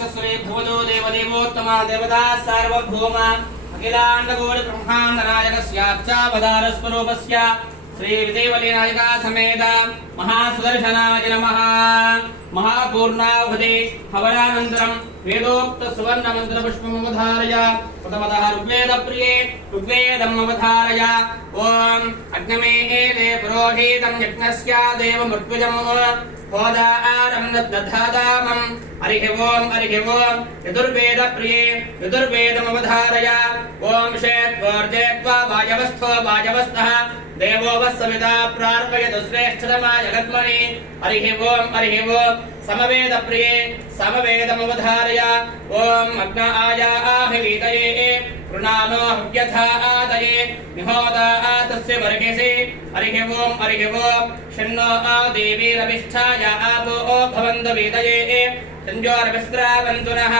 विश्वस्वरे भूतो देवदेवोत्तमा देवता सार्वभौम अखिलाण्डकोटि ब्रह्माण्ड नायकस्याच्चावतारस्वरूपस्य श्री विदेवलीनायिका समेत महासुदर्शनाय नमः। महापूर्णावधि हवनानन्तरं वेदोक्त सुवर्ण मंत्र पुष्पमवधारय। प्रथमतः ऋग्वेद प्रिये ऋग्वेदम् अवधारय। ओम अग्नमेते पुरोहितं यज्ञस्य देवमृत्युजम् होदारं दधातामम्। हरिः ओम यजुर्वेद प्रिये यजुर्वेदम् अवधारय। ओम शेत्वर्जेत्वा वायवस्थो वायवस्थः देवो वस्सविता प्रार्पयतु श्रेष्ठतमाय जगत्मनि। हरिः ओम समवेद प्रिये समवेदमवधारय। ओम अग्न आयाभिवीतये कृणानो हव्यथा आदये निहोदा तस्य वर्गेसि। हरिः ओम शन्नो देवीरविष्ठाय आपो भवन्तु वीतये संजोरविस्रावन्तु नः।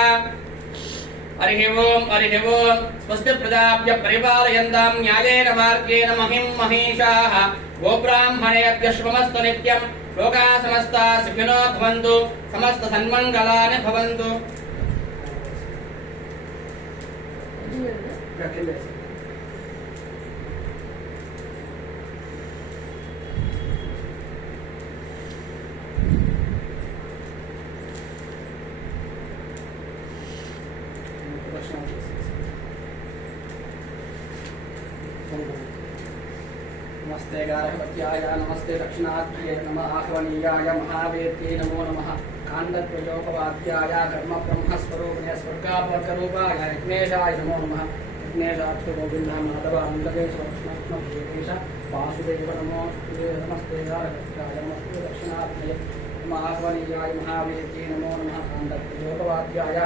हरिः ओम स्वस्ति प्रजाभ्यः परिपालयन्तां न्यायेन मार्गेण महिं महिषाः। गोब्राह्मणेभ्यः शुभमस्तु नित्यं लोकाः समस्ताः सुखिनो भवन्तु समस्त सन्मङ्गलानि भवन्तु। नमस्ते गारहपत्याय नमस्ते दक्षिणात्मये नमः। आह्वनीयाय महावेद्ये नमो नमः। काण्डध्वजोपवाद्याय कर्मब्रह्मस्वरूपिणे स्वर्गापवर्गरूपाय यज्ञेशाय नमो नमः। यज्ञेशास्तु गोविन्दः माधवानन्दकेश वासुदेव नमोऽस्तुते। नमस्ते गारहपत्याय नमस्ते दक्षिणात्मये नमः। आह्वनीयाय महावेद्ये नमो नमः। काण्डध्वजोपवाद्याय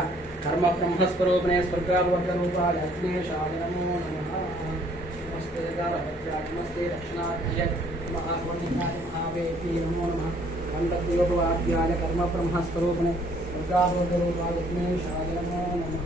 कर्मब्रह्मस्वरूपिणे स्वर्गापवर्गरूपाय यज्ञेशाय नमो नमः। नमस्ते दक्षिणात्मये नमः। आह्वनीयाय महावेद्ये नमो नमः। काण्डध्वजोपवाद्याय कर्मब्रह्मस्वरूपिणे स्वर्गापवर्गरूपाय यज्ञेशाय नमो नमः।